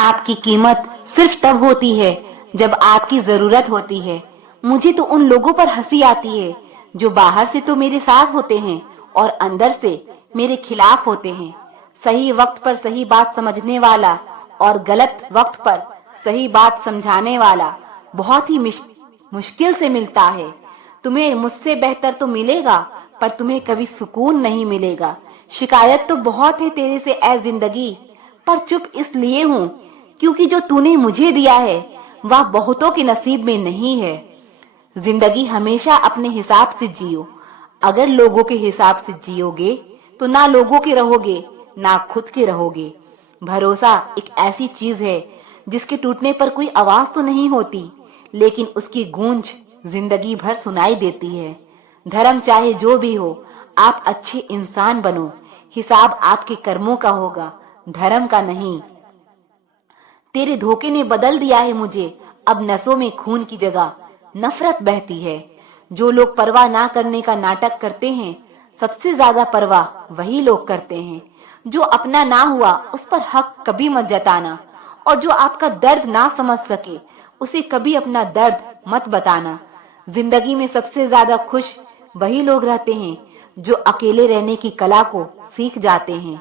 आपकी कीमत सिर्फ तब होती है जब आपकी जरूरत होती है। मुझे तो उन लोगों पर हंसी आती है जो बाहर से तो मेरे साथ होते हैं और अंदर से मेरे खिलाफ होते हैं। सही वक्त पर सही बात समझने वाला और गलत वक्त पर सही बात समझाने वाला बहुत ही मुश्किल से मिलता है। तुम्हें मुझसे बेहतर तो मिलेगा, पर तुम्हें कभी सुकून नहीं मिलेगा। शिकायत तो बहुत है तेरे से ऐ जिंदगी, पर चुप इसलिए हूँ क्योंकि जो तूने मुझे दिया है वह बहुतों के नसीब में नहीं है। जिंदगी हमेशा अपने हिसाब से जियो। अगर लोगों के हिसाब से जियोगे तो ना लोगों के रहोगे ना खुद के रहोगे। भरोसा एक ऐसी चीज है जिसके टूटने पर कोई आवाज तो नहीं होती, लेकिन उसकी गूंज जिंदगी भर सुनाई देती है। धर्म चाहे जो भी हो, आप अच्छे इंसान बनो। हिसाब आपके कर्मों का होगा, धर्म का नहीं। तेरे धोखे ने बदल दिया है मुझे। अब नसों में खून की जगह नफरत बहती है। जो लोग परवाह ना करने का नाटक करते हैं, सबसे ज्यादा परवाह वही लोग करते हैं। जो अपना ना हुआ उस पर हक कभी मत जताना, और जो आपका दर्द ना समझ सके उसे कभी अपना दर्द मत बताना। जिंदगी में सबसे ज्यादा खुश वही लोग रहते हैं जो अकेले रहने की कला को सीख जाते हैं।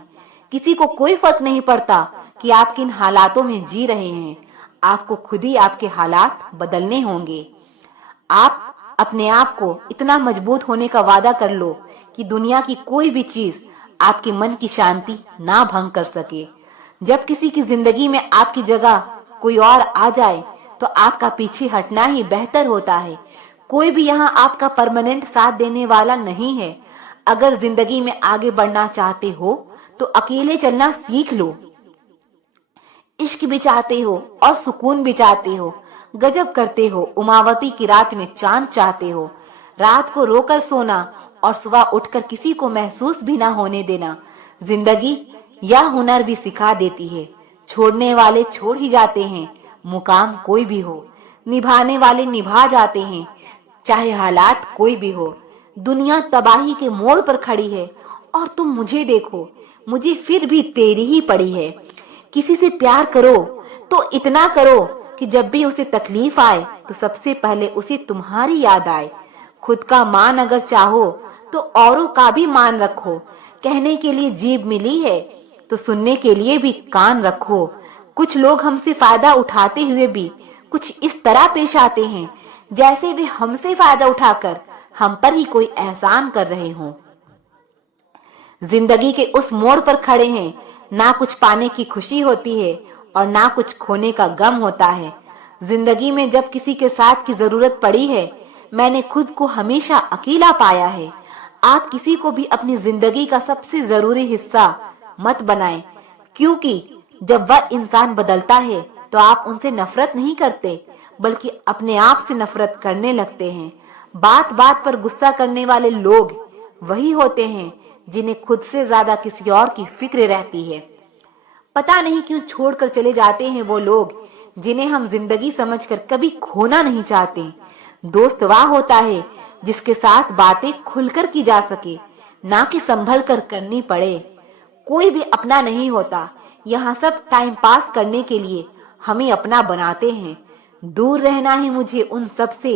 किसी को कोई फर्क नहीं पड़ता कि आप किन हालातों में जी रहे हैं। आपको खुद ही आपके हालात बदलने होंगे। आप अपने आप को इतना मजबूत होने का वादा कर लो कि दुनिया की कोई भी चीज आपके मन की शांति ना भंग कर सके। जब किसी की जिंदगी में आपकी जगह कोई और आ जाए तो आपका पीछे हटना ही बेहतर होता है। कोई भी यहाँ आपका परमानेंट साथ देने वाला नहीं है। अगर जिंदगी में आगे बढ़ना चाहते हो तो अकेले चलना सीख लो। इश्क भी चाहते हो और सुकून भी चाहते हो, गजब करते हो। उमावती की रात में चांद चाहते हो। रात को रोकर सोना और सुबह उठकर किसी को महसूस भी ना होने देना। जिंदगी यह हुनर भी सिखा देती है। छोड़ने वाले छोड़ ही जाते हैं, मुकाम कोई भी हो। निभाने वाले निभा जाते हैं, चाहे हालात कोई भी हो। दुनिया तबाही के मोड़ पर खड़ी है और तुम मुझे देखो, मुझे फिर भी तेरी ही पड़ी है। किसी से प्यार करो तो इतना करो कि जब भी उसे तकलीफ आए तो सबसे पहले उसे तुम्हारी याद आए। खुद का मान अगर चाहो तो औरों का भी मान रखो। कहने के लिए जीभ मिली है तो सुनने के लिए भी कान रखो। कुछ लोग हमसे फायदा उठाते हुए भी कुछ इस तरह पेश आते हैं जैसे वे हमसे फायदा उठाकर हम पर ही कोई एहसान कर रहे हों। जिंदगी के उस मोड़ पर खड़े हैं, ना कुछ पाने की खुशी होती है और ना कुछ खोने का गम होता है। जिंदगी में जब किसी के साथ की जरूरत पड़ी है, मैंने खुद को हमेशा अकेला पाया है। आप किसी को भी अपनी जिंदगी का सबसे जरूरी हिस्सा मत बनाएं, क्योंकि जब वह इंसान बदलता है तो आप उनसे नफरत नहीं करते, बल्कि अपने आप से नफरत करने लगते हैं। बात बात पर गुस्सा करने वाले लोग वही होते हैं जिन्हें खुद से ज्यादा किसी और की फिक्र रहती है। पता नहीं क्यों छोड़कर चले जाते हैं वो लोग जिन्हें हम जिंदगी समझकर कभी खोना नहीं चाहते। दोस्त वह होता है जिसके साथ बातें खुलकर की जा सके, ना कि संभल कर करनी पड़े। कोई भी अपना नहीं होता। यहाँ सब टाइम पास करने के लिए हमें अपना बनाते हैं। दूर रहना है मुझे उन सब से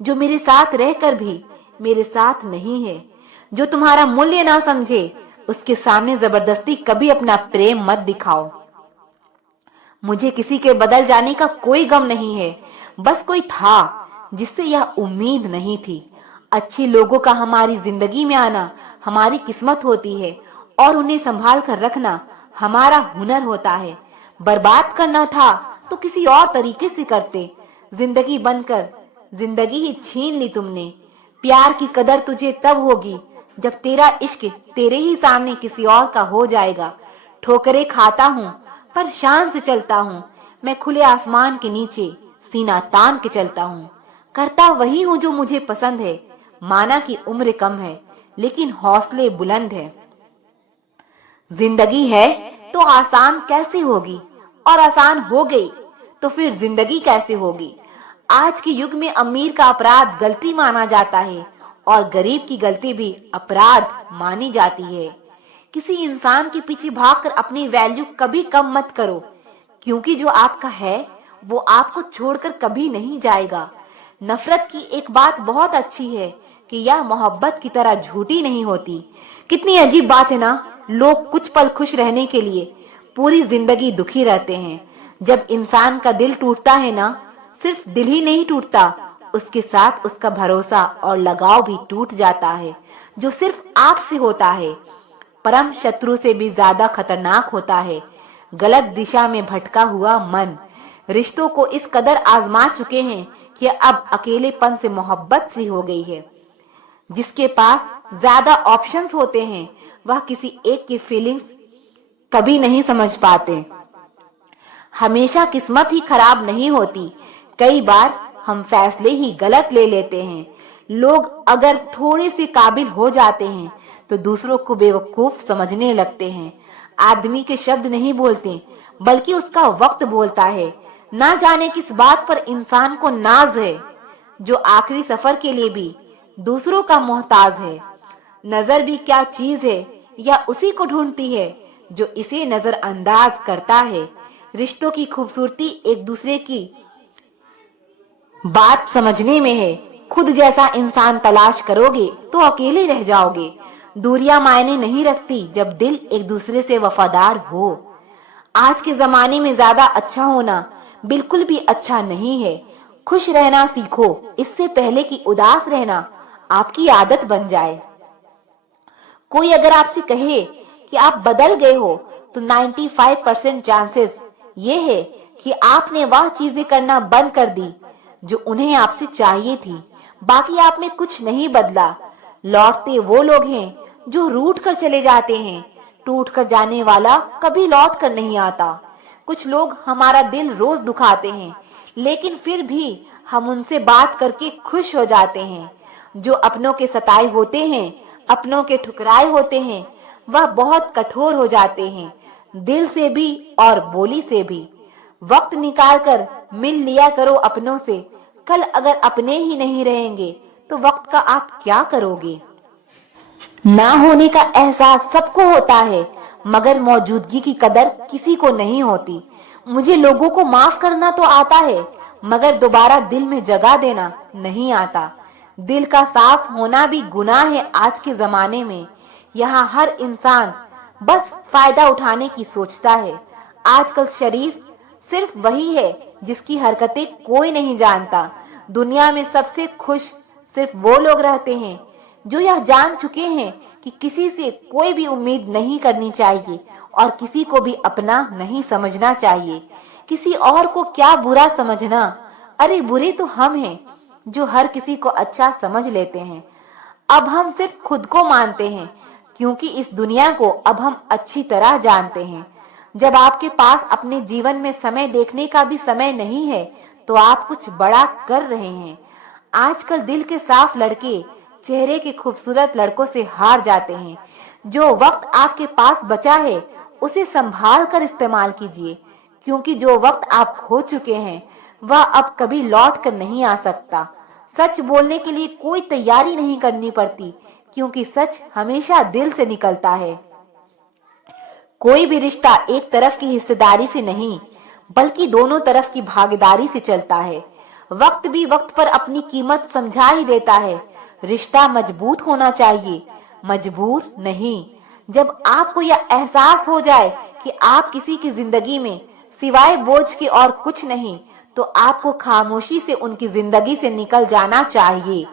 जो मेरे साथ रहकर भी मेरे साथ नहीं है। जो तुम्हारा मूल्य ना समझे उसके सामने जबरदस्ती कभी अपना प्रेम मत दिखाओ। मुझे किसी के बदल जाने का कोई गम नहीं है, बस कोई था जिससे यह उम्मीद नहीं थी। अच्छे लोगों का हमारी जिंदगी में आना हमारी किस्मत होती है और उन्हें संभाल कर रखना हमारा हुनर होता है। बर्बाद करना था तो किसी और तरीके से करते। जिंदगी बनकर जिंदगी ही छीन ली तुमने। प्यार की कदर तुझे तब होगी जब तेरा इश्क तेरे ही सामने किसी और का हो जाएगा। ठोकरें खाता हूँ पर शान से चलता हूँ। मैं खुले आसमान के नीचे सीना तान के चलता हूँ। करता वही हूँ जो मुझे पसंद है। माना कि उम्र कम है लेकिन हौसले बुलंद है। जिंदगी है तो आसान कैसे होगी, और आसान हो गई तो फिर जिंदगी कैसे होगी। आज के युग में अमीर का अपराध गलती माना जाता है और गरीब की गलती भी अपराध मानी जाती है। किसी इंसान के पीछे भागकर अपनी वैल्यू कभी कम मत करो। क्योंकि जो आपका है वो आपको छोड़कर कभी नहीं जाएगा। नफरत की एक बात बहुत अच्छी है कि यह मोहब्बत की तरह झूठी नहीं होती। कितनी अजीब बात है ना, लोग कुछ पल खुश रहने के लिए पूरी जिंदगी दुखी रहते हैं। जब इंसान का दिल टूटता है ना, सिर्फ दिल ही नहीं टूटता, उसके साथ उसका भरोसा और लगाव भी टूट जाता है, जो सिर्फ आपसे होता है। परम शत्रु से भी ज्यादा खतरनाक होता है गलत दिशा में भटका हुआ मन। रिश्तों को इस कदर आजमा चुके हैं कि अब अकेलेपन से मोहब्बत सी हो गई है। जिसके पास ज्यादा ऑप्शंस होते हैं वह किसी एक की फीलिंग्स कभी नहीं समझ पाते। हमेशा किस्मत ही खराब नहीं होती, कई बार हम फैसले ही गलत ले लेते हैं। लोग अगर थोड़े से काबिल हो जाते हैं तो दूसरों को बेवकूफ समझने लगते हैं। आदमी के शब्द नहीं बोलते बल्कि उसका वक्त बोलता है। ना जाने किस बात पर इंसान को नाज है, जो आखिरी सफर के लिए भी दूसरों का मोहताज है। नजर भी क्या चीज है, या उसी को ढूंढती है जो इसे नजरअंदाज करता है। रिश्तों की खूबसूरती एक दूसरे की बात समझने में है। खुद जैसा इंसान तलाश करोगे तो अकेले रह जाओगे। दूरियां मायने नहीं रखती जब दिल एक दूसरे से वफादार हो। आज के जमाने में ज्यादा अच्छा होना बिल्कुल भी अच्छा नहीं है। खुश रहना सीखो, इससे पहले कि उदास रहना आपकी आदत बन जाए। कोई अगर आपसे कहे कि आप बदल गए हो तो 95% चांसेस ये है कि आपने वह चीजें करना बंद कर दी जो उन्हें आपसे चाहिए थी। बाकी आप में कुछ नहीं बदला। लौटते वो लोग हैं जो रूठ कर चले जाते हैं। टूट कर जाने वाला कभी लौट कर नहीं आता। कुछ लोग हमारा दिल रोज दुखाते हैं, लेकिन फिर भी हम उनसे बात करके खुश हो जाते हैं। जो अपनों के सताए होते हैं, अपनों के ठुकराए होते हैं, वह बहुत कठोर हो जाते हैं, दिल से भी और बोली से भी। वक्त निकाल कर मिल लिया करो अपनों से। कल अगर अपने ही नहीं रहेंगे तो वक्त का आप क्या करोगे। ना होने का एहसास सबको होता है, मगर मौजूदगी की कदर किसी को नहीं होती। मुझे लोगों को माफ करना तो आता है, मगर दोबारा दिल में जगह देना नहीं आता। दिल का साफ होना भी गुनाह है आज के जमाने में। यहाँ हर इंसान बस फायदा उठाने की सोचता है। आजकल शरीफ सिर्फ वही है जिसकी हरकतें कोई नहीं जानता। दुनिया में सबसे खुश सिर्फ वो लोग रहते हैं जो यह जान चुके हैं कि किसी से कोई भी उम्मीद नहीं करनी चाहिए और किसी को भी अपना नहीं समझना चाहिए। किसी और को क्या बुरा समझना, अरे बुरे तो हम हैं जो हर किसी को अच्छा समझ लेते हैं। अब हम सिर्फ खुद को मानते हैं, क्योंकि इस दुनिया को अब हम अच्छी तरह जानते हैं। जब आपके पास अपने जीवन में समय देखने का भी समय नहीं है तो आप कुछ बड़ा कर रहे हैं। आजकल दिल के साफ लड़के चेहरे के खूबसूरत लड़कों से हार जाते हैं। जो वक्त आपके पास बचा है उसे संभाल कर इस्तेमाल कीजिए, क्योंकि जो वक्त आप खो चुके हैं वह अब कभी लौट कर नहीं आ सकता। सच बोलने के लिए कोई तैयारी नहीं करनी पड़ती, क्योंकि सच हमेशा दिल से निकलता है। कोई भी रिश्ता एक तरफ की हिस्सेदारी से नहीं, बल्कि दोनों तरफ की भागीदारी से चलता है। वक्त भी वक्त पर अपनी कीमत समझा ही देता है। रिश्ता मजबूत होना चाहिए, मजबूर नहीं। जब आपको यह एहसास हो जाए कि आप किसी की जिंदगी में सिवाय बोझ के और कुछ नहीं, तो आपको खामोशी से उनकी जिंदगी से निकल जाना चाहिए।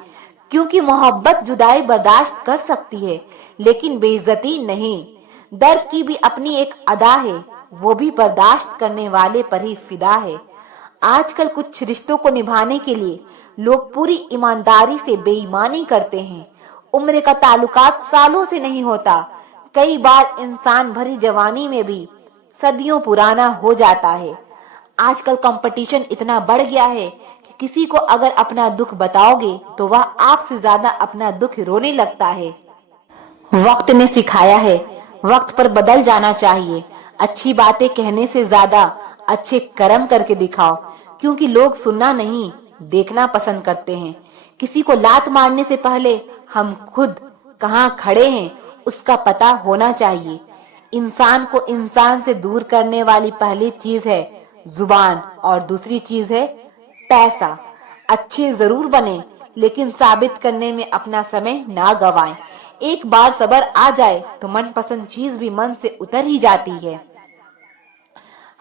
क्योंकि मोहब्बत जुदाई बर्दाश्त कर सकती है, लेकिन बेइज्जती नहीं। दर्द की भी अपनी एक अदा है, वो भी बर्दाश्त करने वाले पर ही फिदा है। आजकल कुछ रिश्तों को निभाने के लिए लोग पूरी ईमानदारी से बेईमानी करते हैं। उम्र का ताल्लुकात सालों से नहीं होता। कई बार इंसान भरी जवानी में भी सदियों पुराना हो जाता है। आजकल कंपटीशन इतना बढ़ गया है कि किसी को अगर अपना दुख बताओगे तो वह आपसे ज्यादा अपना दुख रोने लगता है। वक्त ने सिखाया है, वक्त पर बदल जाना चाहिए। अच्छी बातें कहने से ज्यादा अच्छे कर्म करके दिखाओ, क्योंकि लोग सुनना नहीं देखना पसंद करते हैं। किसी को लात मारने से पहले हम खुद कहाँ खड़े हैं उसका पता होना चाहिए। इंसान को इंसान से दूर करने वाली पहली चीज है जुबान और दूसरी चीज है पैसा। अच्छे जरूर बने, लेकिन साबित करने में अपना समय ना गवाएं। एक बार सब्र आ जाए तो मनपसंद चीज भी मन से उतर ही जाती है।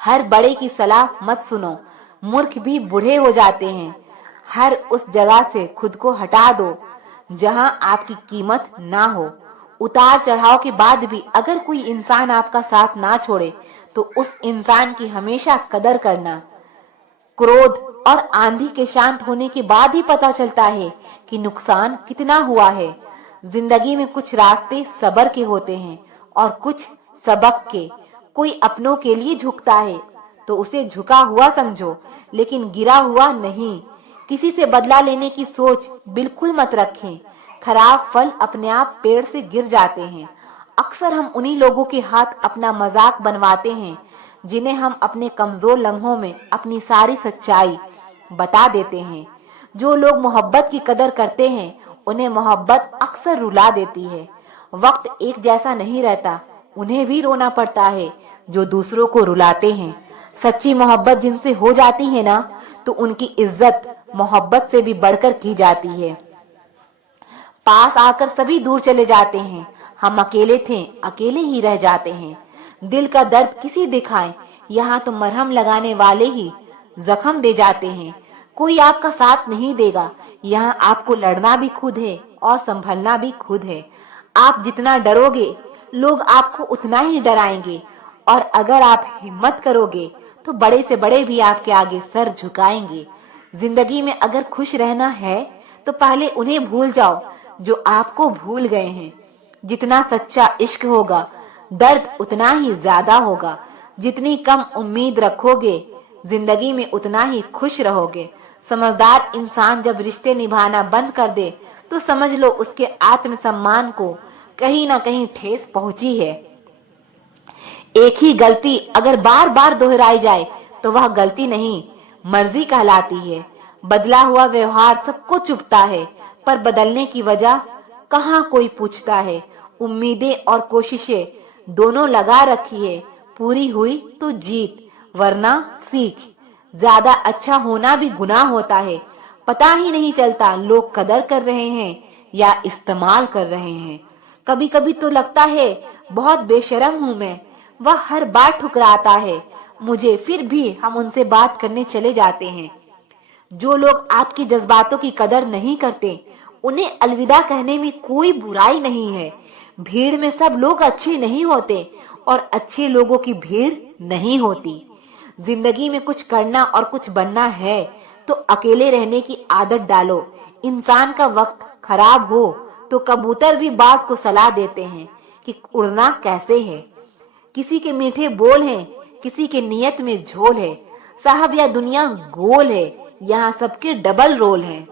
हर बड़े की सलाह मत सुनो, मूर्ख भी बूढ़े हो जाते हैं। हर उस जगह से खुद को हटा दो जहां आपकी कीमत ना हो। उतार चढ़ाव के बाद भी अगर कोई इंसान आपका साथ ना छोड़े तो उस इंसान की हमेशा कदर करना। क्रोध और आंधी के शांत होने के बाद ही पता चलता है कि नुकसान कितना हुआ है। जिंदगी में कुछ रास्ते सब्र के होते हैं और कुछ सबक के। कोई अपनों के लिए झुकता है तो उसे झुका हुआ समझो, लेकिन गिरा हुआ नहीं। किसी से बदला लेने की सोच बिल्कुल मत रखें। खराब फल अपने आप पेड़ से गिर जाते हैं। अक्सर हम उन्हीं लोगों के हाथ अपना मजाक बनवाते हैं जिन्हें हम अपने कमजोर लम्हों में अपनी सारी सच्चाई बता देते हैं। जो लोग मोहब्बत की कदर करते हैं उन्हें मोहब्बत अक्सर रुला देती है। वक्त एक जैसा नहीं रहता, उन्हें भी रोना पड़ता है जो दूसरों को रुलाते हैं। सच्ची मोहब्बत जिनसे हो जाती है ना, तो उनकी इज्जत मोहब्बत से भी बढ़कर की जाती है। पास आकर सभी दूर चले जाते हैं, हम अकेले थे अकेले ही रह जाते हैं। दिल का दर्द किसी दिखाएं, यहाँ तो मरहम लगाने वाले ही जख्म दे जाते हैं। कोई आपका साथ नहीं देगा, यहाँ आपको लड़ना भी खुद है और संभलना भी खुद है। आप जितना डरोगे लोग आपको उतना ही डराएंगे, और अगर आप हिम्मत करोगे तो बड़े से बड़े भी आपके आगे सर झुकाएंगे। जिंदगी में अगर खुश रहना है तो पहले उन्हें भूल जाओ जो आपको भूल गए हैं। जितना सच्चा इश्क होगा दर्द उतना ही ज्यादा होगा। जितनी कम उम्मीद रखोगे जिंदगी में उतना ही खुश रहोगे। समझदार इंसान जब रिश्ते निभाना बंद कर दे तो समझ लो उसके आत्मसम्मान को कहीं ना कहीं ठेस पहुंची है। एक ही गलती अगर बार बार दोहराई जाए तो वह गलती नहीं, मर्जी कहलाती है। बदला हुआ व्यवहार सबको चुभता है, पर बदलने की वजह कहाँ कोई पूछता है। उम्मीदें और कोशिशें दोनों लगा रखी है, पूरी हुई तो जीत वरना सीख। ज्यादा अच्छा होना भी गुनाह होता है। पता ही नहीं चलता लोग कदर कर रहे हैं या इस्तेमाल कर रहे हैं। कभी कभी तो लगता है बहुत बेशर्म हूं मैं, वह हर बार ठुकराता है मुझे, फिर भी हम उनसे बात करने चले जाते हैं। जो लोग आपकी जज्बातों की कदर नहीं करते उन्हें अलविदा कहने में कोई बुराई नहीं है। भीड़ में सब लोग अच्छे नहीं होते और अच्छे लोगों की भीड़ नहीं होती। जिंदगी में कुछ करना और कुछ बनना है तो अकेले रहने की आदत डालो। इंसान का वक्त खराब हो तो कबूतर भी बाज को सलाह देते हैं कि उड़ना कैसे है। किसी के मीठे बोल हैं, किसी के नियत में झोल है। साहब यह दुनिया गोल है, यहाँ सबके डबल रोल है।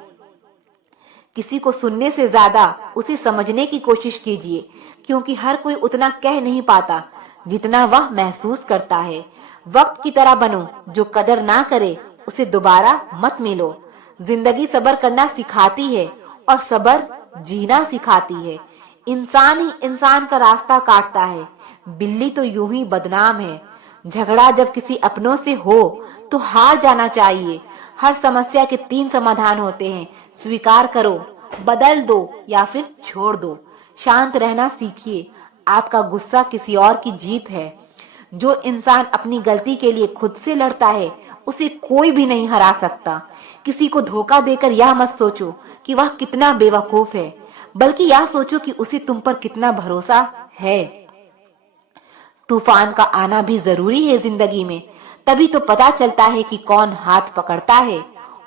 किसी को सुनने से ज्यादा उसे समझने की कोशिश कीजिए, क्योंकि हर कोई उतना कह नहीं पाता जितना वह महसूस करता है। वक्त की तरह बनो, जो कदर ना करे उसे दोबारा मत मिलो। जिंदगी सब्र करना सिखाती है और सब्र जीना सिखाती है। इंसान ही इंसान का रास्ता काटता है, बिल्ली तो यूं ही बदनाम है। झगड़ा जब किसी अपनों से हो तो हार जाना चाहिए। हर समस्या के 3 समाधान होते हैं, स्वीकार करो, बदल दो या फिर छोड़ दो। शांत रहना सीखिए, आपका गुस्सा किसी और की जीत है। जो इंसान अपनी गलती के लिए खुद से लड़ता है उसे कोई भी नहीं हरा सकता। किसी को धोखा देकर यह मत सोचो कि वह कितना बेवकूफ है, बल्कि यह सोचो कि उसे तुम पर कितना भरोसा है। तूफान का आना भी जरूरी है जिंदगी में, तभी तो पता चलता है कि कौन हाथ पकड़ता है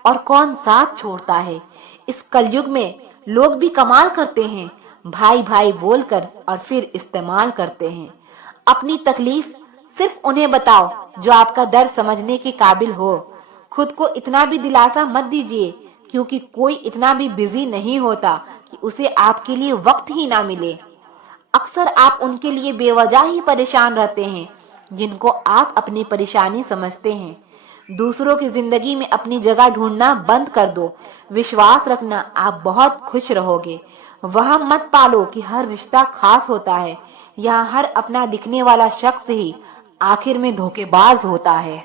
और कौन साथ छोड़ता है। इस कलयुग में लोग भी कमाल करते हैं, भाई भाई बोलकर और फिर इस्तेमाल करते हैं। अपनी तकलीफ सिर्फ उन्हें बताओ जो आपका दर्द समझने के काबिल हो। खुद को इतना भी दिलासा मत दीजिए, क्योंकि कोई इतना भी बिजी नहीं होता कि उसे आपके लिए वक्त ही ना मिले। अक्सर आप उनके लिए बेवजह ही परेशान रहते हैं जिनको आप अपनी परेशानी समझते हैं। दूसरों की जिंदगी में अपनी जगह ढूंढना बंद कर दो। विश्वास रखना, आप बहुत खुश रहोगे। वह मत पालो कि हर रिश्ता खास होता है। यहाँ हर अपना दिखने वाला शख्स ही आखिर में धोखेबाज होता है।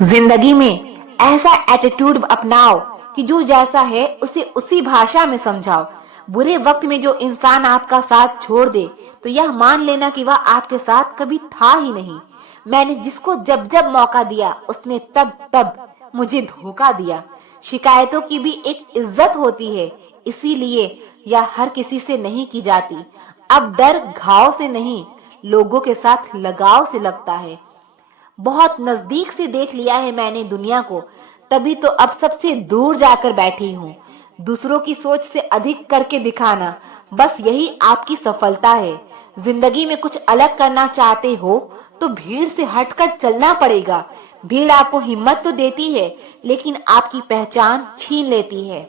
जिंदगी में ऐसा एटीट्यूड अपनाओ कि जो जैसा है उसे उसी भाषा में समझाओ। बुरे वक्त में जो इंसान आपका साथ छोड़ दे तो यह मान लेना कि वह आपके साथ कभी था ही नहीं। मैंने जिसको जब जब मौका दिया उसने तब तब मुझे धोखा दिया। शिकायतों की भी एक इज्जत होती है, इसीलिए यह हर किसी से नहीं की जाती। अब डर घाव से नहीं, लोगों के साथ लगाव से लगता है। बहुत नजदीक से देख लिया है मैंने दुनिया को, तभी तो अब सबसे दूर जाकर बैठी हूँ। दूसरों की सोच से अधिक करके दिखाना, बस यही आपकी सफलता है। जिंदगी में कुछ अलग करना चाहते हो तो भीड़ से हटकर चलना पड़ेगा। भीड़ आपको हिम्मत तो देती है, लेकिन आपकी पहचान छीन लेती है।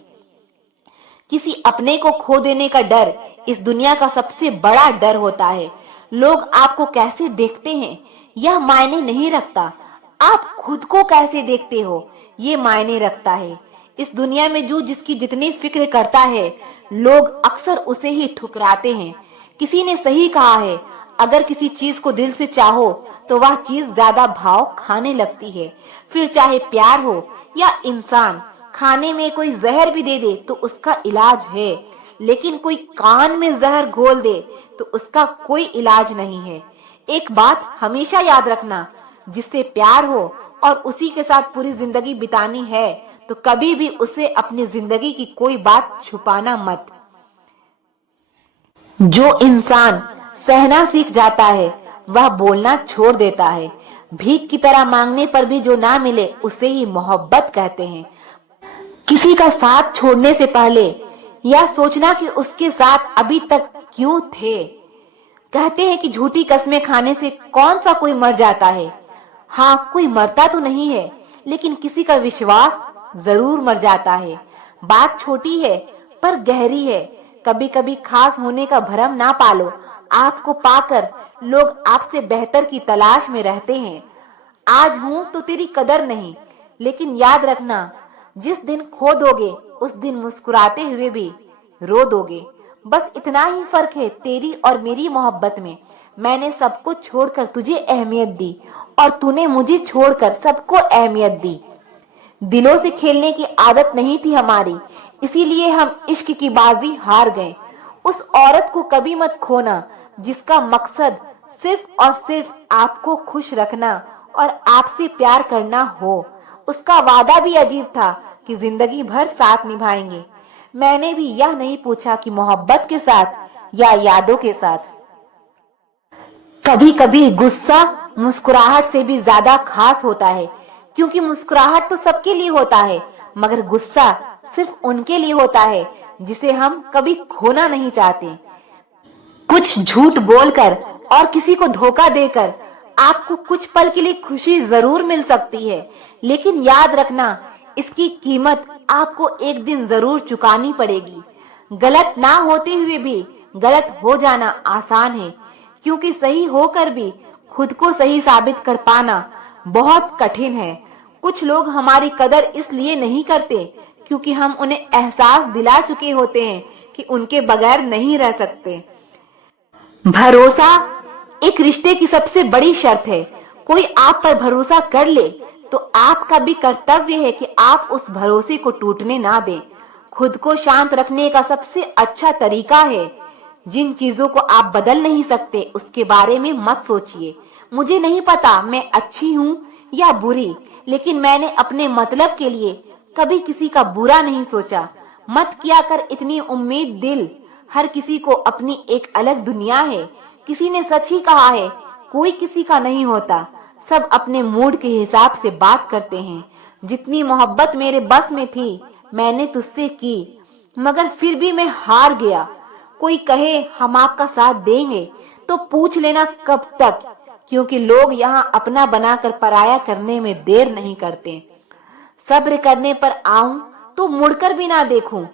किसी अपने को खो देने का डर इस दुनिया का सबसे बड़ा डर होता है। लोग आपको कैसे देखते हैं यह मायने नहीं रखता, आप खुद को कैसे देखते हो ये मायने रखता है। इस दुनिया में जो जिसकी जितनी फिक्र करता है, लोग अक्सर उसे ही ठुकराते हैं। किसी ने सही कहा है, अगर किसी चीज को दिल से चाहो तो वह चीज ज्यादा भाव खाने लगती है। फिर चाहे प्यार हो या इंसान, खाने में कोई जहर भी दे दे तो उसका इलाज है, लेकिन कोई कान में जहर घोल दे तो उसका कोई इलाज नहीं है। एक बात हमेशा याद रखना, जिससे प्यार हो और उसी के साथ पूरी जिंदगी बितानी है तो कभी भी उसे अपनी जिंदगी की कोई बात छुपाना मत। जो इंसान सहना सीख जाता है वह बोलना छोड़ देता है। भीख की तरह मांगने पर भी जो ना मिले उसे ही मोहब्बत कहते हैं। किसी का साथ छोड़ने से पहले यह सोचना कि उसके साथ अभी तक क्यों थे। कहते हैं कि झूठी कस्में खाने से कौन सा कोई मर जाता है। हाँ, कोई मरता तो नहीं है, लेकिन किसी का विश्वास जरूर मर जाता है। बात छोटी है पर गहरी है। कभी कभी खास होने का भ्रम ना पालो, आपको पाकर लोग आपसे बेहतर की तलाश में रहते हैं। आज हूं तो तेरी कदर नहीं, लेकिन याद रखना जिस दिन खो दोगे उस दिन मुस्कुराते हुए भी रो दोगे। बस इतना ही फर्क है तेरी और मेरी मोहब्बत में। मैंने सबको छोड़कर तुझे अहमियत दी और तूने मुझे छोड़कर सबको अहमियत दी। दिलों से खेलने की आदत नहीं थी हमारी, इसीलिए हम इश्क की बाजी हार गए। उस औरत को कभी मत खोना जिसका मकसद सिर्फ और सिर्फ आपको खुश रखना और आपसे प्यार करना हो। उसका वादा भी अजीब था कि जिंदगी भर साथ निभाएंगे। मैंने भी यह नहीं पूछा कि मोहब्बत के साथ या यादों के साथ। कभी कभी गुस्सा मुस्कुराहट से भी ज्यादा खास होता है, क्योंकि मुस्कुराहट तो सबके लिए होता है, मगर गुस्सा सिर्फ उनके लिए होता है जिसे हम कभी खोना नहीं चाहते। कुछ झूठ बोलकर और किसी को धोखा देकर आपको कुछ पल के लिए खुशी जरूर मिल सकती है, लेकिन याद रखना इसकी कीमत आपको एक दिन जरूर चुकानी पड़ेगी। गलत ना होते हुए भी गलत हो जाना आसान है, क्योंकि सही होकर भी खुद को सही साबित कर पाना बहुत कठिन है। कुछ लोग हमारी कदर इसलिए नहीं करते क्योंकि हम उन्हें एहसास दिला चुके होते हैं कि उनके बगैर नहीं रह सकते। भरोसा एक रिश्ते की सबसे बड़ी शर्त है। कोई आप पर भरोसा कर ले तो आपका भी कर्तव्य है कि आप उस भरोसे को टूटने ना दें। खुद को शांत रखने का सबसे अच्छा तरीका है, जिन चीजों को आप बदल नहीं सकते उसके बारे में मत सोचिए। मुझे नहीं पता मैं अच्छी हूँ या बुरी, लेकिन मैंने अपने मतलब के लिए कभी किसी का बुरा नहीं सोचा। मत किया कर इतनी उम्मीद दिल, हर किसी को अपनी एक अलग दुनिया है। किसी ने सच ही कहा है, कोई किसी का नहीं होता, सब अपने मूड के हिसाब से बात करते हैं। जितनी मोहब्बत मेरे बस में थी मैंने तुझसे की, मगर फिर भी मैं हार गया। कोई कहे हम आपका साथ देंगे तो पूछ लेना कब तक, क्योंकि लोग यहाँ अपना बनाकर पराया करने में देर नहीं करते। सब्र करने पर आऊं तो मुड़कर भी ना देखूं।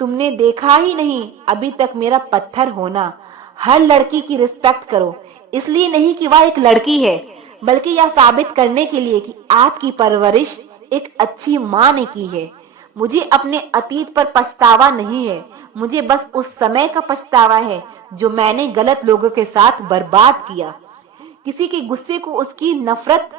तुमने देखा ही नहीं अभी तक मेरा पत्थर होना। हर लड़की की रिस्पेक्ट करो, इसलिए नहीं कि वह एक लड़की है, बल्कि यह साबित करने के लिए कि आपकी परवरिश एक अच्छी माँ ने की है। मुझे अपने अतीत पर पछतावा नहीं है, मुझे बस उस समय का पछतावा है जो मैंने गलत लोगों के साथ बर्बाद किया। किसी के गुस्से को उसकी नफरत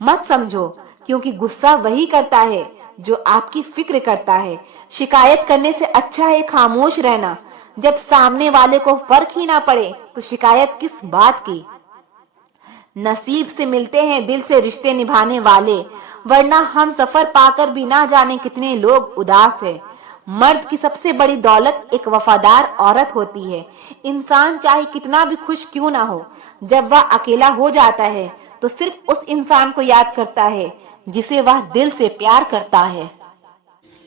मत समझो, क्योंकि गुस्सा वही करता है जो आपकी फिक्र करता है। शिकायत करने से अच्छा है खामोश रहना। जब सामने वाले को फर्क ही ना पड़े तो शिकायत किस बात की। नसीब से मिलते हैं दिल से रिश्ते निभाने वाले, वरना हम सफर पाकर भी ना जाने कितने लोग उदास है। मर्द की सबसे बड़ी दौलत एक वफादार औरत होती है। इंसान चाहे कितना भी खुश क्यों ना हो, जब वह अकेला हो जाता है तो सिर्फ उस इंसान को याद करता है जिसे वह दिल से प्यार करता है।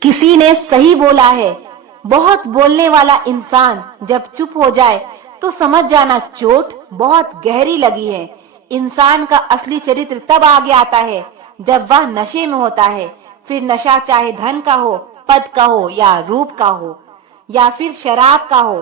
किसी ने सही बोला है, बहुत बोलने वाला इंसान जब चुप हो जाए तो समझ जाना चोट बहुत गहरी लगी है। इंसान का असली चरित्र तब आगे आता है जब वह नशे में होता है। फिर नशा चाहे धन का हो, पद का हो या रूप का हो, या फिर शराब का हो,